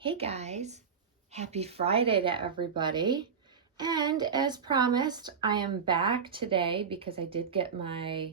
Hey guys, happy Friday to everybody. And as promised, I am back today because I did get my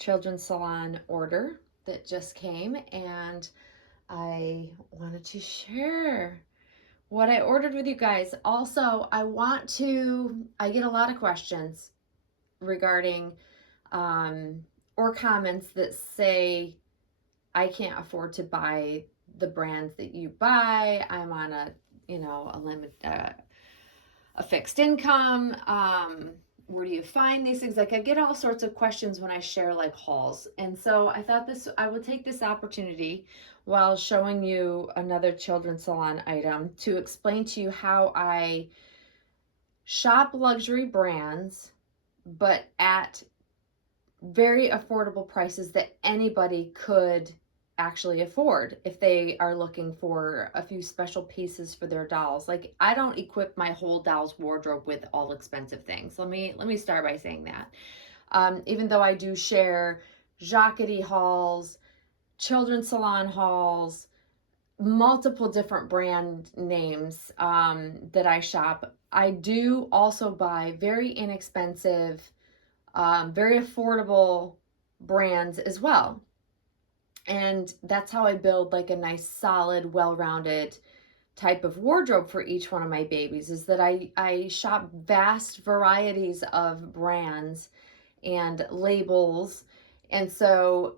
children's salon order that just came, and I wanted to share what I ordered with you guys. Also, I get a lot of questions regarding um, or comments that say I can't afford to buy the brands that you buy. I'm on a limit, a fixed income. Where do you find these things? Like, I get all sorts of questions when I share like hauls. And so I thought I would take this opportunity while showing you another children's salon item to explain to you how I shop luxury brands, but at very affordable prices that anybody could actually afford if they are looking for a few special pieces for their dolls. Like, I don't equip my whole doll's wardrobe with all expensive things. Let me start by saying that. Even though I do share Jacquerie hauls, children's salon hauls, multiple different brand names that I shop, I do also buy very inexpensive, very affordable brands as well. And that's how I build like a nice, solid, well-rounded type of wardrobe for each one of my babies, is that I shop vast varieties of brands and labels. And so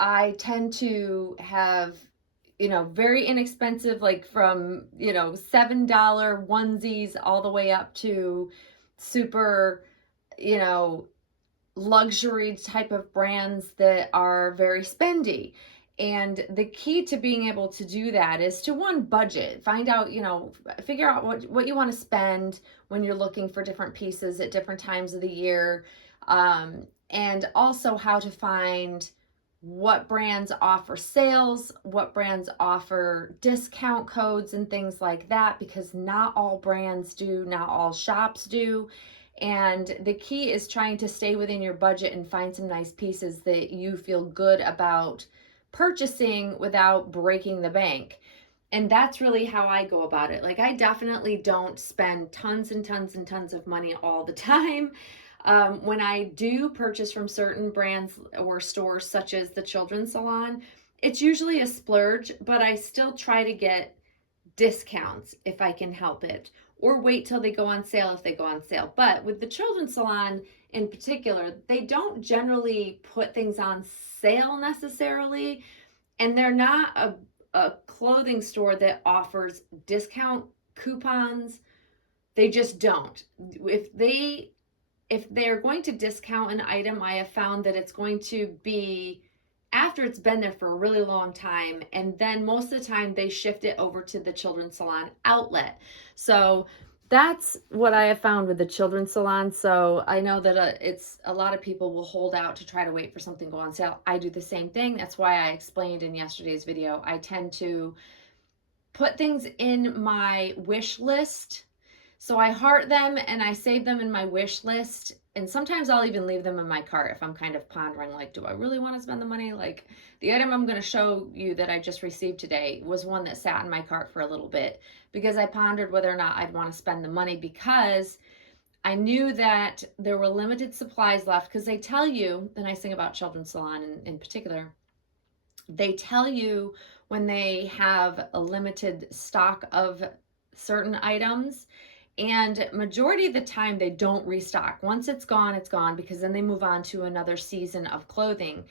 I tend to have, very inexpensive, like from, $7 onesies all the way up to super, you know, luxury type of brands that are very spendy. And the key to being able to do that is to, one, budget, find out, figure out what you want to spend when you're looking for different pieces at different times of the year. And also how to find what brands offer sales, what brands offer discount codes and things like that, because not all brands do, not all shops do. And the key is trying to stay within your budget and find some nice pieces that you feel good about purchasing without breaking the bank. And that's really how I go about it. Like, I definitely don't spend tons and tons and tons of money all the time. When I do purchase from certain brands or stores, such as the children's salon, it's usually a splurge, but I still try to get discounts if I can help it, or wait till they go on sale if they go on sale. But with the children's salon in particular, they don't generally put things on sale necessarily, and they're not a clothing store that offers discount coupons. They just don't. If they're going to discount an item, I have found that it's going to be after it's been there for a really long time, and then most of the time they shift it over to the children's salon outlet. So that's what I have found with the children's salon. So I know that it's a lot of people will hold out to try to wait for something to go on sale. I do the same thing. That's why I explained in yesterday's video, I tend to put things in my wish list. So I heart them and I save them in my wish list. And sometimes I'll even leave them in my cart if I'm kind of pondering, like, do I really want to spend the money? Like, the item I'm going to show you that I just received today was one that sat in my cart for a little bit because I pondered whether or not I'd want to spend the money, because I knew that there were limited supplies left. Because they tell you, the nice thing about children's salon in particular, they tell you when they have a limited stock of certain items, and majority of the time they don't restock. Once it's gone, because then they move on to another season of clothing.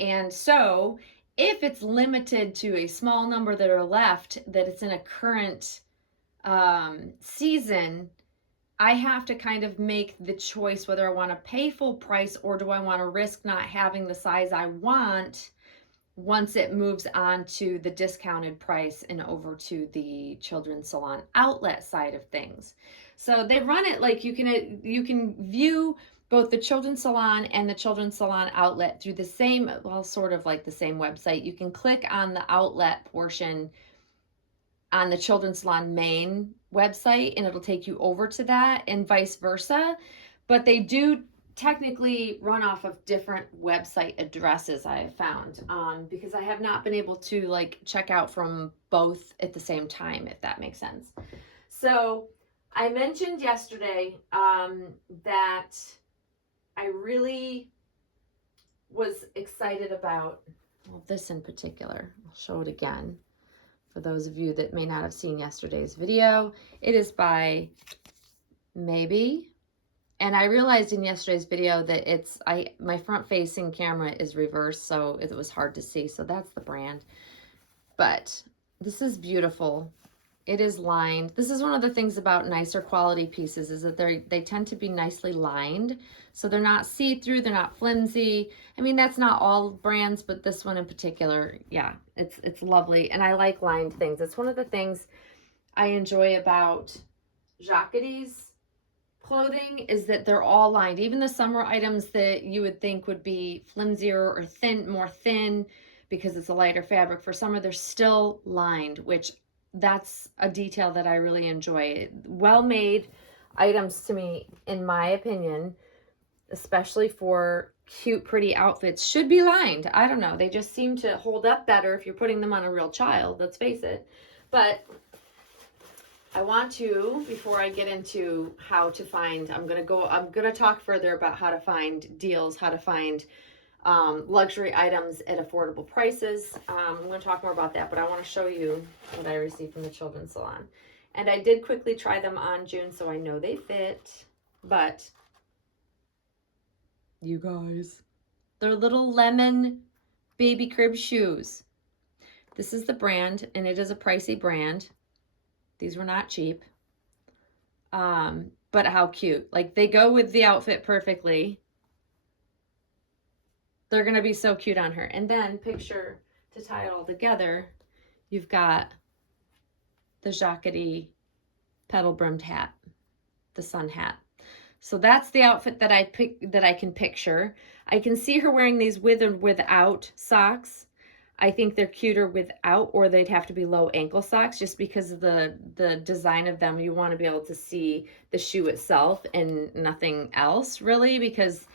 And so if it's limited to a small number that are left, that it's in a current season, I have to kind of make the choice whether I want to pay full price or do I want to risk not having the size I want once it moves on to the discounted price and over to the children's salon outlet side of things. So they run it like you can view both the children's salon and the children's salon outlet through the same, well, sort of like the same website. You can click on the outlet portion on the children's salon main website and it'll take you over to that, and vice versa. But they do technically run off of different website addresses I have found, because I have not been able to like check out from both at the same time, if that makes sense. So I mentioned yesterday that I really was excited about, well, this in particular. I'll show it again for those of you that may not have seen yesterday's video. It is by Maybe. And I realized in yesterday's video that my front facing camera is reversed, so it was hard to see. So that's the brand. But this is beautiful. It is lined. This is one of the things about nicer quality pieces, is that they tend to be nicely lined. So they're not see-through, they're not flimsy. I mean, that's not all brands, but this one in particular, yeah, it's lovely. And I like lined things. It's one of the things I enjoy about Jacquard's clothing, is that they're all lined. Even the summer items that you would think would be flimsier or more thin because it's a lighter fabric for summer, they're still lined, which that's a detail that I really enjoy. Well-made items, to me, in my opinion, especially for cute, pretty outfits, should be lined. I don't know. They just seem to hold up better if you're putting them on a real child, let's face it. But I want to, before I get into how to find, I'm going to talk further about how to find deals, how to find luxury items at affordable prices. I'm going to talk more about that, but I want to show you what I received from the Children's Salon. And I did quickly try them on June, so I know they fit, but you guys, they're little lemon baby crib shoes. This is the brand, and it is a pricey brand. These were not cheap. But how cute. Like, they go with the outfit perfectly. They're going to be so cute on her. And then picture, to tie it all together, you've got the Jacquard petal brimmed hat, the sun hat. So that's the outfit that I can picture. I can see her wearing these with and without socks. I think they're cuter without, or they'd have to be low ankle socks, just because of the design of them. You want to be able to see the shoe itself and nothing else, really, because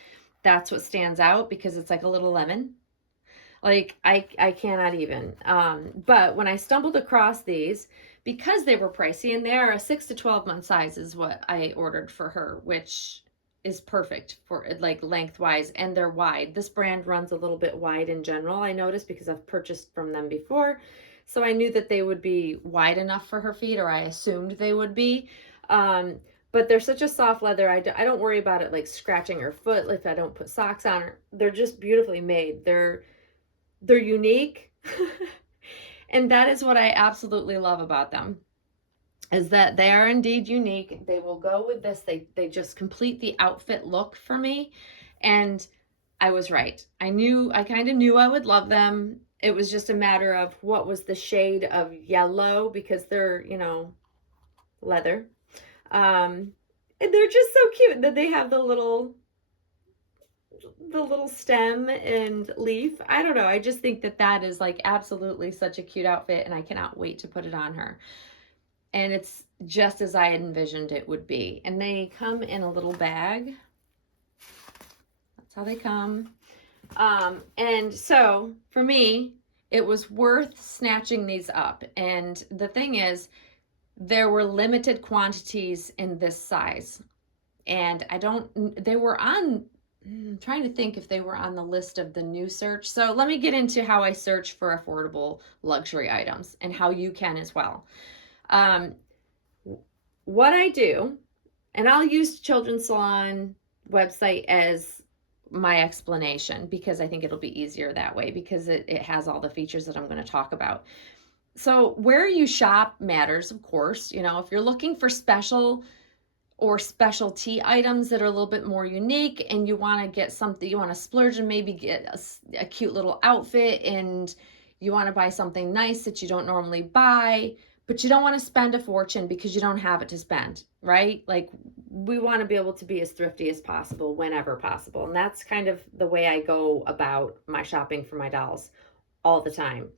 that's what stands out, because it's like a little lemon. Like, I cannot even. But when I stumbled across these, because they were pricey, and they are a 6 to 12 month size is what I ordered for her, which is perfect for like lengthwise, and they're wide. This brand runs a little bit wide in general, I noticed, because I've purchased from them before. So I knew that they would be wide enough for her feet, or I assumed they would be. But they're such a soft leather. I don't worry about it like scratching her foot if I don't put socks on her. They're just beautifully made. They're unique. And that is what I absolutely love about them, is that they are indeed unique. They will go with this. They just complete the outfit look for me. And I was right. I kind of knew I would love them. It was just a matter of what was the shade of yellow, because they're, leather. And they're just so cute that they have the little stem and leaf. I don't know. I just think that is like absolutely such a cute outfit, and I cannot wait to put it on her. And it's just as I had envisioned it would be. And they come in a little bag. That's how they come. And so for me, it was worth snatching these up. And the thing is, there were limited quantities in this size. And I'm trying to think if they were on the list of the new search. So let me get into how I search for affordable luxury items, and how you can as well. What I do, and I'll use Children's Salon website as my explanation, because I think it'll be easier that way, because it has all the features that I'm going to talk about. So where you shop matters, of course. If you're looking for special or specialty items that are a little bit more unique, and you want to get something, you want to splurge and maybe get a cute little outfit, and you want to buy something nice that you don't normally buy, but you don't want to spend a fortune because you don't have it to spend, right? Like, we want to be able to be as thrifty as possible whenever possible. And that's kind of the way I go about my shopping for my dolls all the time.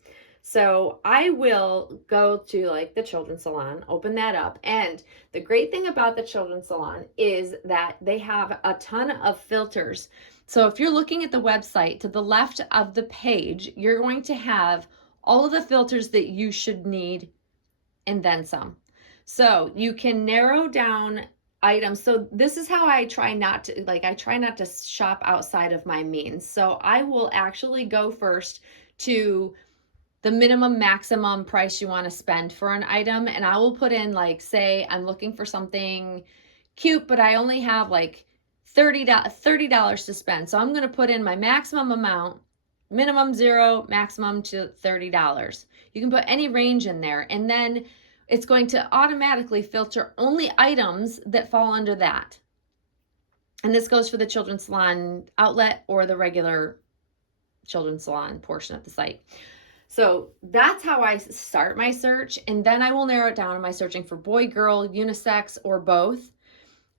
So I will go to like the children's salon, open that up. And the great thing about the children's salon is that they have a ton of filters. So if you're looking at the website, to the left of the page, you're going to have all of the filters that you should need and then some. So you can narrow down items. So this is how I try not to, I try not to shop outside of my means. So I will actually go first to the minimum maximum price you want to spend for an item, and I will put in, like, say I'm looking for something cute, but I only have like $30 to spend. So I'm going to put in my maximum amount, minimum 0, maximum to $30. You can put any range in there, and then it's going to automatically filter only items that fall under that. And this goes for the children's salon outlet or the regular children's salon portion of the site. So that's how I start my search. And then I will narrow it down. Am I searching for boy, girl, unisex, or both?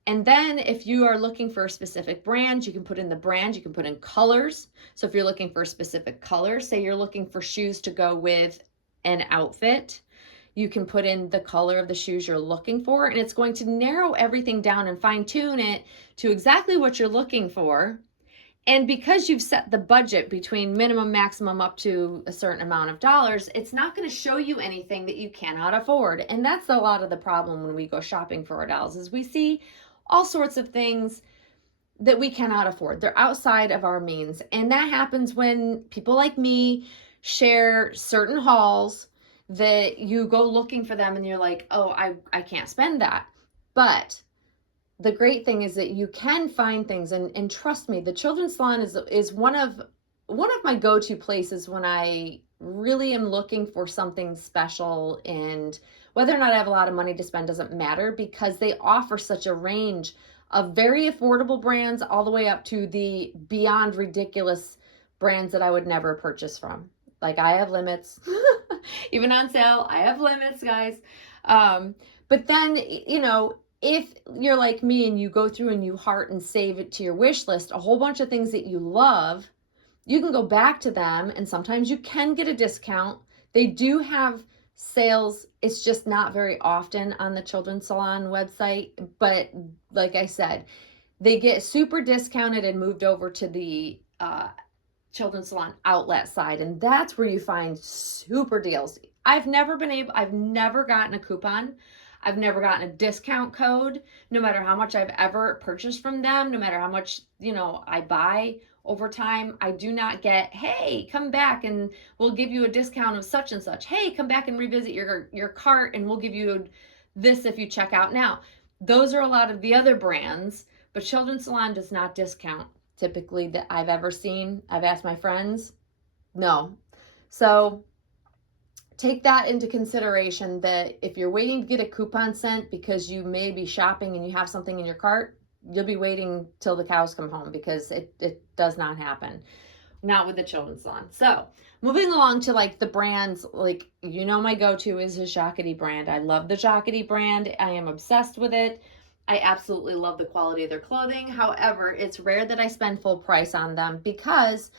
And then if you are looking for a specific brand, you can put in the brand, you can put in colors. So if you're looking for a specific color, say you're looking for shoes to go with an outfit, you can put in the color of the shoes you're looking for, and it's going to narrow everything down and fine tune it to exactly what you're looking for. And because you've set the budget between minimum, maximum up to a certain amount of dollars, it's not going to show you anything that you cannot afford. And that's a lot of the problem when we go shopping for our dolls, is we see all sorts of things that we cannot afford. They're outside of our means. And that happens when people like me share certain hauls that you go looking for them and you're like, oh, I can't spend that. But the great thing is that you can find things, and trust me, the children's salon is one of my go-to places when I really am looking for something special. And whether or not I have a lot of money to spend doesn't matter, because they offer such a range of very affordable brands all the way up to the beyond ridiculous brands that I would never purchase from. Like, I have limits. Even on sale, I have limits, guys. But then, if you're like me and you go through and you heart and save it to your wish list, a whole bunch of things that you love, you can go back to them, and sometimes you can get a discount. They do have sales. It's just not very often on the children's salon website. But like I said, they get super discounted and moved over to the children's salon outlet side. And that's where you find super deals. I've never gotten a coupon. I've never gotten a discount code, no matter how much I've ever purchased from them, no matter how much, I buy over time. I do not get, hey, come back and we'll give you a discount of such and such. Hey, come back and revisit your cart and we'll give you this if you check out now. Those are a lot of the other brands, but Children's Salon does not discount typically that I've ever seen. I've asked my friends, no. So take that into consideration, that if you're waiting to get a coupon sent because you may be shopping and you have something in your cart, you'll be waiting till the cows come home, because it does not happen. Not with the children's salon. So moving along to like the brands, like, my go-to is the Jacquerie brand. I love the Jacquerie brand. I am obsessed with it. I absolutely love the quality of their clothing. However, it's rare that I spend full price on them, because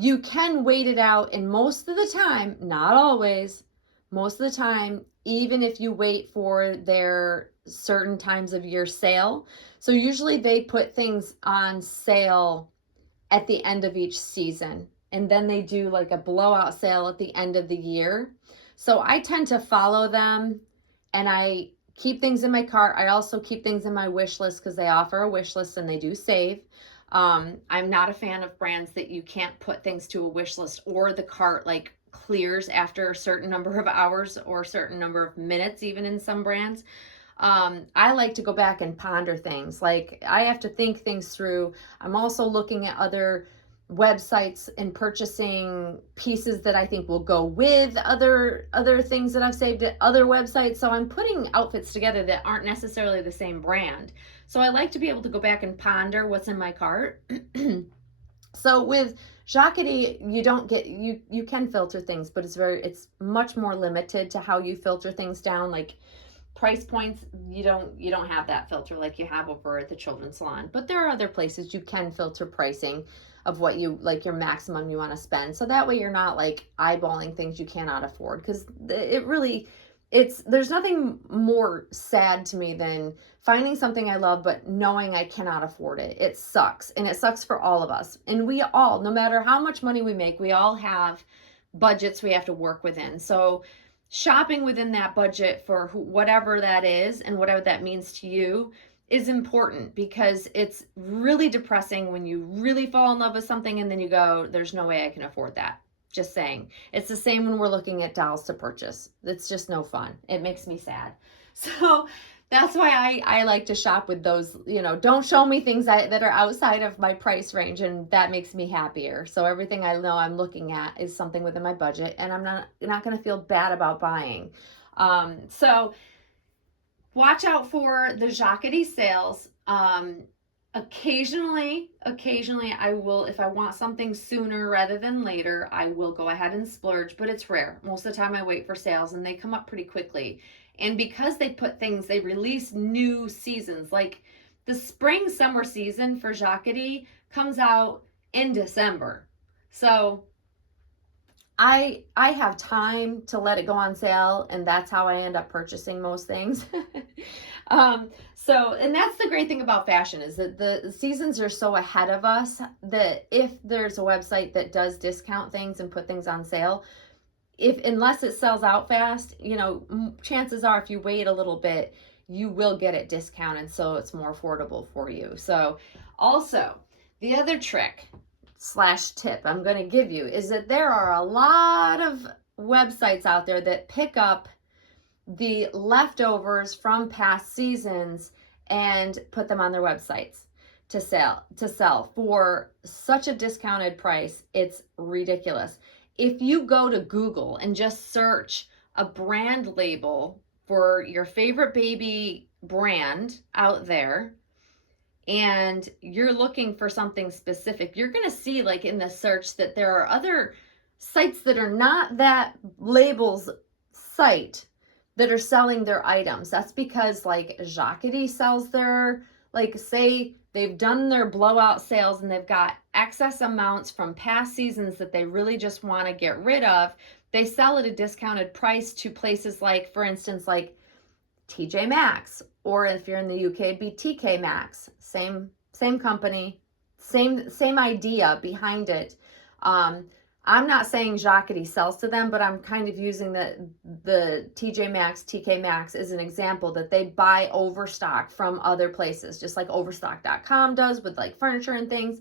you can wait it out. And most of the time, not always, most of the time, even if you wait for their certain times of year sale. So usually they put things on sale at the end of each season, and then they do like a blowout sale at the end of the year. So I tend to follow them, and I keep things in my cart. I also keep things in my wish list, because they offer a wish list and they do save. I'm not a fan of brands that you can't put things to a wish list, or the cart like clears after a certain number of hours or a certain number of minutes, even in some brands. I like to go back and ponder things. Like, I have to think things through. I'm also looking at other websites and purchasing pieces that I think will go with other things that I've saved at other websites. So I'm putting outfits together that aren't necessarily the same brand. So I like to be able to go back and ponder what's in my cart. So with Jacquerie, you can filter things, but it's much more limited to how you filter things down. Like, price points, you don't have that filter like you have over at the children's salon. But there are other places you can filter pricing. of what you like your maximum you want to spend. So that way you're not like eyeballing things you cannot afford, because it really there's nothing more sad to me than finding something I love but knowing I cannot afford it. It sucks, and it sucks for all of us. And we all, no matter how much money we make, we all have budgets we have to work within. So shopping within that budget for whatever that is and whatever that means to you is important, because it's really depressing when you really fall in love with something and then you go, there's no way I can afford that. Just saying. It's the same when we're looking at dolls to purchase. It's just no fun. It makes me sad. So that's why I like to shop with those, don't show me things that are outside of my price range, and that makes me happier. So everything I know I'm looking at is something within my budget, and I'm not going to feel bad about buying. So watch out for the Jacquerie sales. Occasionally I will, if I want something sooner rather than later, I will go ahead and splurge, but it's rare. Most of the time I wait for sales, and they come up pretty quickly. And because they release new seasons, like the spring summer season for Jacquerie comes out in December. So I have time to let it go on sale, and that's how I end up purchasing most things. And that's the great thing about fashion, is that the seasons are so ahead of us that if there's a website that does discount things and put things on sale, unless it sells out fast, chances are if you wait a little bit, you will get it discounted, so it's more affordable for you. So also, the other trick / tip I'm going to give you is that there are a lot of websites out there that pick up the leftovers from past seasons and put them on their websites to sell for such a discounted price. It's ridiculous. If you go to Google and just search a brand label for your favorite baby brand out there, and you're looking for something specific, you're going to see, like in the search, that there are other sites that are not that label's site that are selling their items. That's because like Jacquerie sells their, like, say they've done their blowout sales and they've got excess amounts from past seasons that they really just want to get rid of. They sell at a discounted price to places like, for instance, like TJ Maxx, or if you're in the UK, it'd be TK Maxx. Same company, same idea behind it. I'm not saying Jacquerie sells to them, but I'm kind of using the TJ Maxx, TK Maxx as an example, that they buy overstock from other places, just like Overstock.com does with like furniture and things.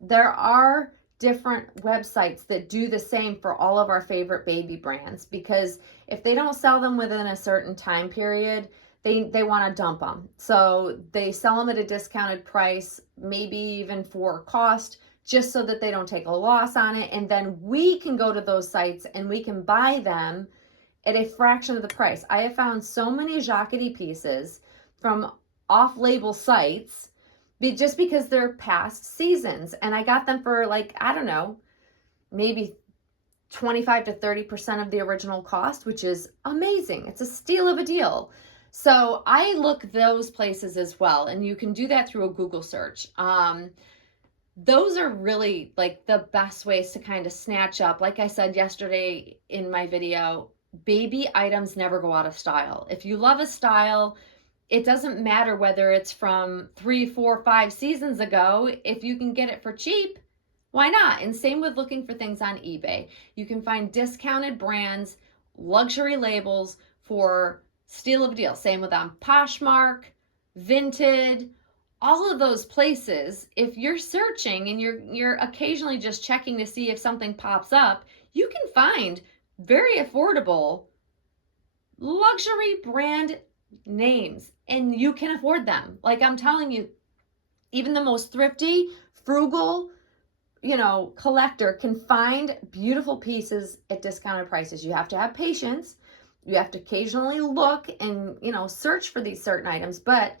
There are different websites that do the same for all of our favorite baby brands, because if they don't sell them within a certain time period, they want to dump them. So they sell them at a discounted price, maybe even for cost, just so that they don't take a loss on it. And then we can go to those sites and we can buy them at a fraction of the price. I have found so many Jacquerie pieces from off-label sites just because they're past seasons. And I got them for, like, I don't know, maybe 25 to 30% of the original cost, which is amazing. It's a steal of a deal. So I look those places as well. And you can do that through a Google search. Those are really like the best ways to kind of snatch up, like I said yesterday in my video, baby items never go out of style. If you love a style, it doesn't matter whether it's from 3, 4, 5 seasons ago. If you can get it for cheap, why not? And same with looking for things on eBay. You can find discounted brands, luxury labels for steal of a deal. Same with Poshmark, Vinted, all of those places. If you're searching and you're occasionally just checking to see if something pops up, you can find very affordable luxury brand names, and you can afford them. Like I'm telling you, even the most thrifty, frugal, collector can find beautiful pieces at discounted prices. You have to have patience. You have to occasionally look and, search for these certain items, but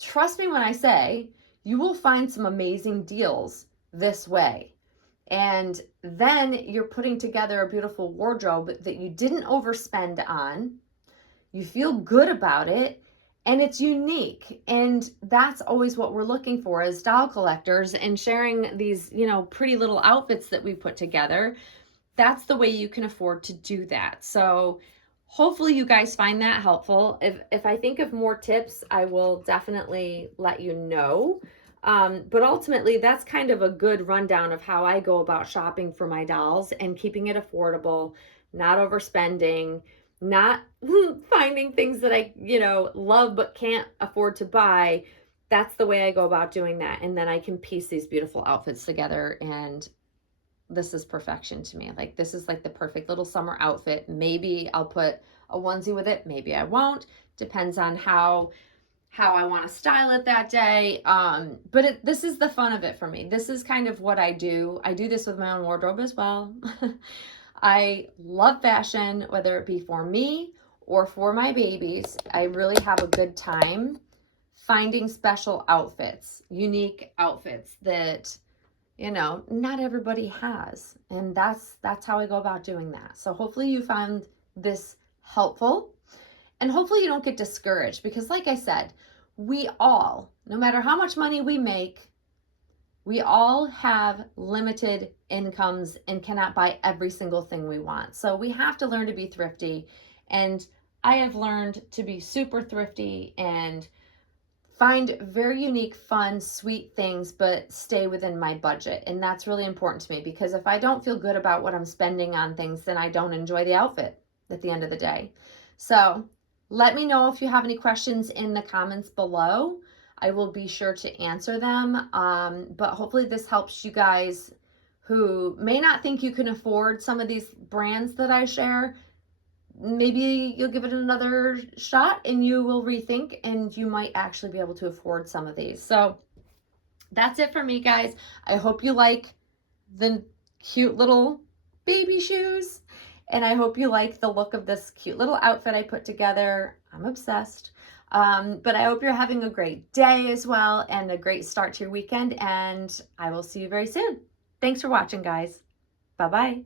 trust me when I say you will find some amazing deals this way. And then you're putting together a beautiful wardrobe that you didn't overspend on. You feel good about it, and it's unique. And that's always what we're looking for as doll collectors, and sharing these, pretty little outfits that we put together. That's the way you can afford to do that. So hopefully you guys find that helpful. If I think of more tips, I will definitely let you know. But ultimately, that's kind of a good rundown of how I go about shopping for my dolls and keeping it affordable, not overspending, not finding things that I, love but can't afford to buy. That's the way I go about doing that. And then I can piece these beautiful outfits together, and this is perfection to me. Like, this is like the perfect little summer outfit. Maybe I'll put a onesie with it, maybe I won't. Depends on how I want to style it that day. But this is the fun of it for me. This is kind of what I do. I do this with my own wardrobe as well. I love fashion, whether it be for me or for my babies. I really have a good time finding special outfits, unique outfits that, not everybody has. And that's how I go about doing that. So hopefully you found this helpful, and hopefully you don't get discouraged, because like I said, we all, no matter how much money we make, we all have limited incomes and cannot buy every single thing we want. So we have to learn to be thrifty. And I have learned to be super thrifty and find very unique, fun, sweet things, but stay within my budget. And that's really important to me, because if I don't feel good about what I'm spending on things, then I don't enjoy the outfit at the end of the day. So let me know if you have any questions in the comments below. I will be sure to answer them. But hopefully this helps you guys who may not think you can afford some of these brands that I share. Maybe you'll give it another shot and you will rethink, and you might actually be able to afford some of these. So that's it for me, guys. I hope you like the cute little baby shoes, and I hope you like the look of this cute little outfit I put together. I'm obsessed. But I hope you're having a great day as well, and a great start to your weekend, and I will see you very soon. Thanks for watching, guys. Bye-bye.